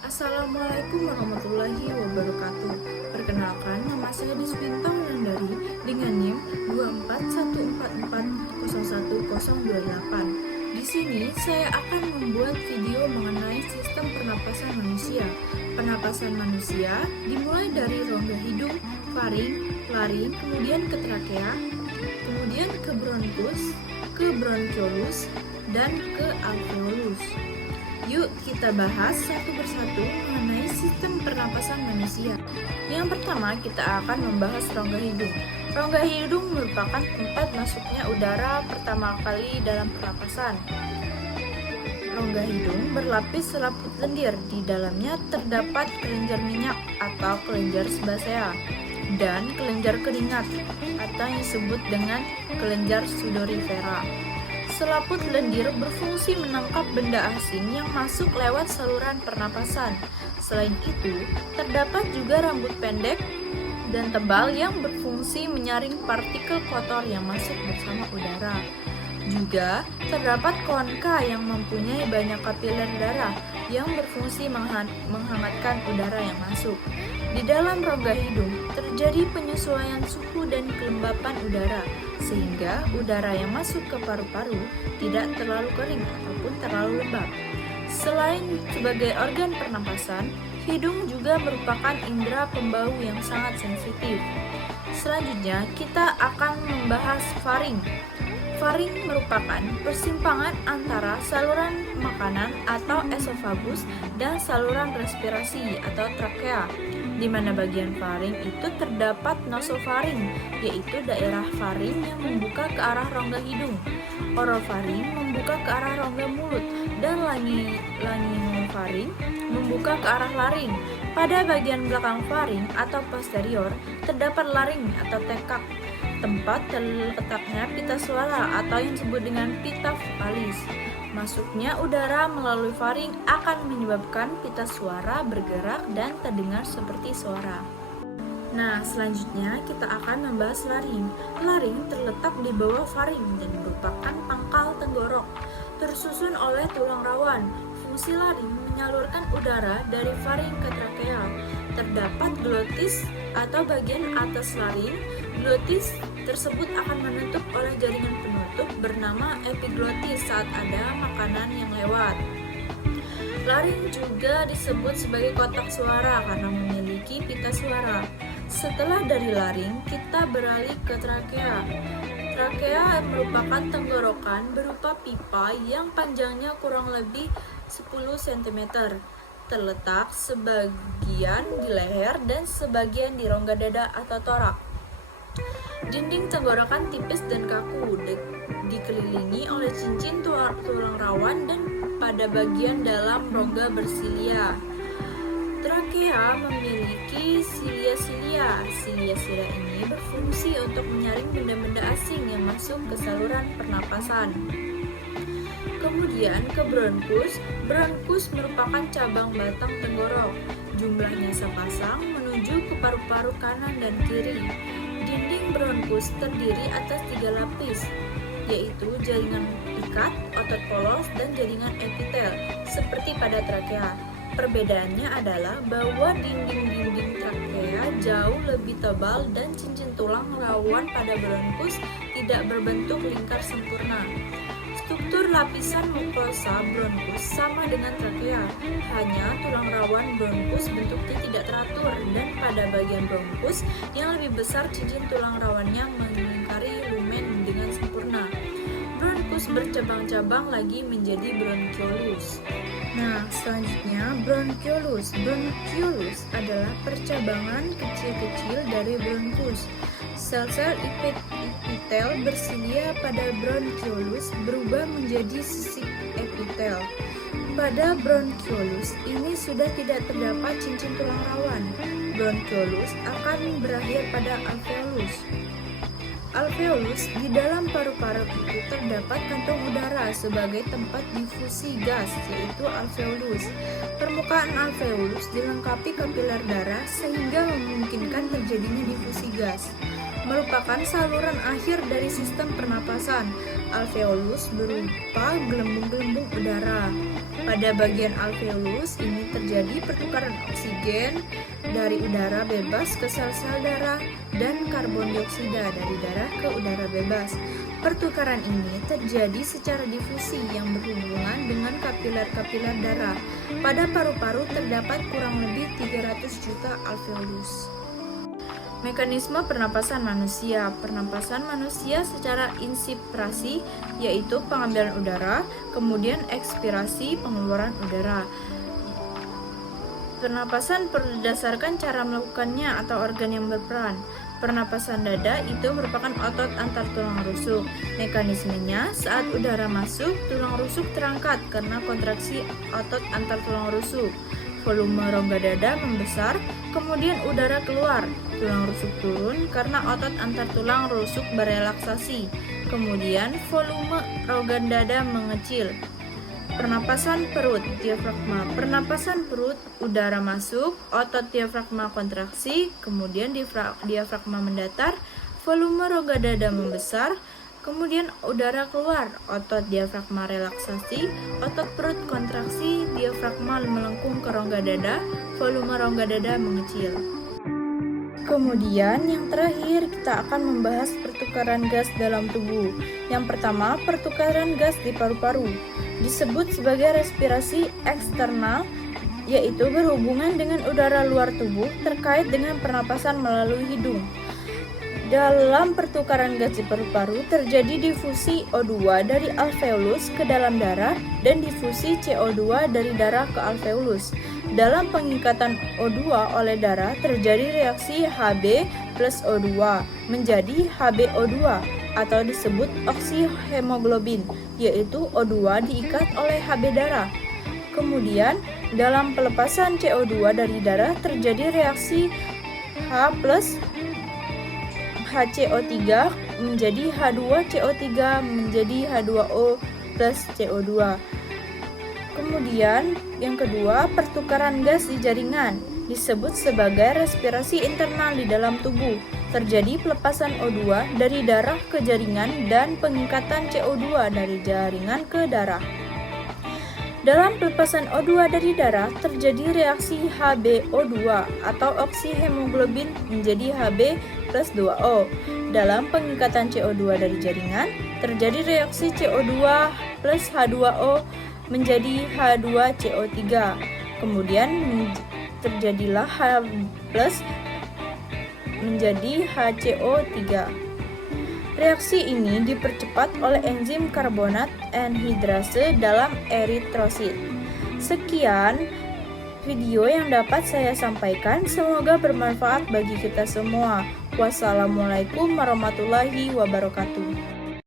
Assalamualaikum warahmatullahi wabarakatuh. Perkenalkan, nama saya Diswinta Wulandari dengan NIM 24144011028. Di sini saya akan membuat video mengenai sistem pernapasan manusia. Pernapasan manusia dimulai dari rongga hidung, faring, laring, kemudian ke trakea, kemudian ke bronkus, ke bronkiolus, dan ke alveolus. Yuk kita bahas satu persatu mengenai sistem pernapasan manusia. Yang pertama kita akan membahas rongga hidung. Rongga hidung merupakan tempat masuknya udara pertama kali dalam pernapasan. Rongga hidung berlapis selaput lendir. Di dalamnya terdapat kelenjar minyak atau kelenjar sebasea dan kelenjar keringat atau yang disebut dengan kelenjar sudorifera. Selaput lendir berfungsi menangkap benda asing yang masuk lewat saluran pernapasan. Selain itu, terdapat juga rambut pendek dan tebal yang berfungsi menyaring partikel kotor yang masuk bersama udara. Juga terdapat konka yang mempunyai banyak kapiler darah yang berfungsi menghangatkan udara yang masuk. Di dalam rongga hidung terjadi penyesuaian suhu dan kelembapan udara, sehingga udara yang masuk ke paru-paru tidak terlalu kering ataupun terlalu lembab. Selain sebagai organ pernapasan, hidung juga merupakan indera pembau yang sangat sensitif. Selanjutnya, kita akan membahas faring. Faring merupakan persimpangan antara saluran makanan atau esofagus dan saluran respirasi atau trakea, di mana bagian faring itu terdapat nasofaring, yaitu daerah faring yang membuka ke arah rongga hidung. Orofaring membuka ke arah rongga mulut, dan laringofaring membuka ke arah laring. Pada bagian belakang faring atau posterior terdapat laring atau tekak, tempat terletaknya pita suara atau yang disebut dengan pita vokalis. Masuknya udara melalui faring akan menyebabkan pita suara bergerak dan terdengar seperti suara. Nah, selanjutnya kita akan membahas laring. Laring terletak di bawah faring dan merupakan pangkal tenggorok, tersusun oleh tulang rawan. Fungsi laring menyalurkan udara dari faring ke trakea. Terdapat glotis atau bagian atas laring. Glotis tersebut akan menutup oleh jaringan penutup bernama epiglotis saat ada makanan yang lewat. Laring juga disebut sebagai kotak suara karena memiliki pita suara. Setelah dari laring, kita beralih ke trakea. Trakea merupakan tenggorokan berupa pipa yang panjangnya kurang lebih 10 cm. Terletak sebagian di leher dan sebagian di rongga dada atau torak. Dinding tenggorokan tipis dan kaku, dikelilingi oleh cincin tulang rawan dan pada bagian dalam rongga bersilia. Trakea memiliki silia-silia. Silia-silia ini berfungsi untuk menyaring benda-benda asing yang masuk ke saluran pernapasan. Kemudian ke bronkus. Bronkus merupakan cabang batang tenggorok. Jumlahnya sepasang menuju ke paru-paru kanan dan kiri. Dinding bronkus terdiri atas 3 lapis, yaitu jaringan ikat, otot polos, dan jaringan epitel, seperti pada trakea. Perbedaannya adalah bahwa dinding-dinding trakea jauh lebih tebal dan cincin tulang rawan pada bronkus tidak berbentuk lingkar sempurna. Struktur lapisan mukosa bronkus sama dengan trakea, hanya tulang rawan bronkus bentuknya tidak teratur dan pada bagian bronkus yang lebih besar cincin tulang rawannya melingkari lumen dengan sempurna. Bronkus bercabang-cabang lagi menjadi bronkiolus. Nah, selanjutnya bronkiolus. Bronkiolus adalah percabangan kecil-kecil dari bronkus. Sel-sel epitel bersilia pada bronkiolus berubah menjadi sisik epitel. Pada bronkiolus ini sudah tidak terdapat cincin tulang rawan. Bronkiolus akan berakhir pada alveolus. Alveolus, di dalam paru-paru itu terdapat kantong udara sebagai tempat difusi gas, yaitu alveolus. Permukaan alveolus dilengkapi kapiler darah sehingga memungkinkan terjadinya difusi gas. Merupakan saluran akhir dari sistem pernapasan. Alveolus berupa gelembung-gelembung udara. Pada bagian alveolus ini terjadi pertukaran oksigen dari udara bebas ke sel-sel darah dan karbon dioksida dari darah ke udara bebas. Pertukaran ini terjadi secara difusi yang berhubungan dengan kapiler-kapiler darah. Pada paru-paru terdapat kurang lebih 300 juta alveolus. Mekanisme pernapasan manusia. Pernapasan manusia secara inspirasi yaitu pengambilan udara, kemudian ekspirasi pengeluaran udara. Pernapasan berdasarkan cara melakukannya atau organ yang berperan. Pernapasan dada itu merupakan otot antar tulang rusuk. Mekanismenya saat udara masuk, tulang rusuk terangkat karena kontraksi otot antar tulang rusuk. Volume rongga dada membesar, kemudian udara keluar. Tulang rusuk turun karena otot antar tulang rusuk berelaksasi. Kemudian volume rongga dada mengecil. Pernapasan perut, diafragma. Pernapasan perut, udara masuk, otot diafragma kontraksi, kemudian diafragma mendatar, volume rongga dada membesar, kemudian udara keluar, otot diafragma relaksasi, otot perut kontraksi, diafragma melengkung ke rongga dada, volume rongga dada mengecil. Kemudian yang terakhir kita akan membahas pertukaran gas dalam tubuh. Yang pertama, pertukaran gas di paru-paru. Disebut sebagai respirasi eksternal, yaitu berhubungan dengan udara luar tubuh terkait dengan pernapasan melalui hidung. Dalam pertukaran gas di paru-paru terjadi difusi O2 dari alveolus ke dalam darah dan difusi CO2 dari darah ke alveolus. Dalam pengikatan O2 oleh darah terjadi reaksi Hb plus O2 menjadi HbO2 atau disebut oksihemoglobin, yaitu O2 diikat oleh Hb darah. Kemudian dalam pelepasan CO2 dari darah terjadi reaksi H plus HCO3 menjadi H2CO3 menjadi H2O plus CO2. Kemudian yang kedua, pertukaran gas di jaringan disebut sebagai respirasi internal di dalam tubuh. Terjadi pelepasan O2 dari darah ke jaringan dan pengikatan CO2 dari jaringan ke darah. Dalam pelepasan O2 dari darah terjadi reaksi HbO2 atau oksihemoglobin menjadi Hb plus 2O. Dalam pengikatan CO2 dari jaringan terjadi reaksi CO2 plus H2O menjadi H2CO3. Kemudian terjadilah H plus menjadi HCO3. Reaksi ini dipercepat oleh enzim karbonat anhidrase dalam eritrosit. Sekian video yang dapat saya sampaikan, semoga bermanfaat bagi kita semua. Wassalamualaikum warahmatullahi wabarakatuh.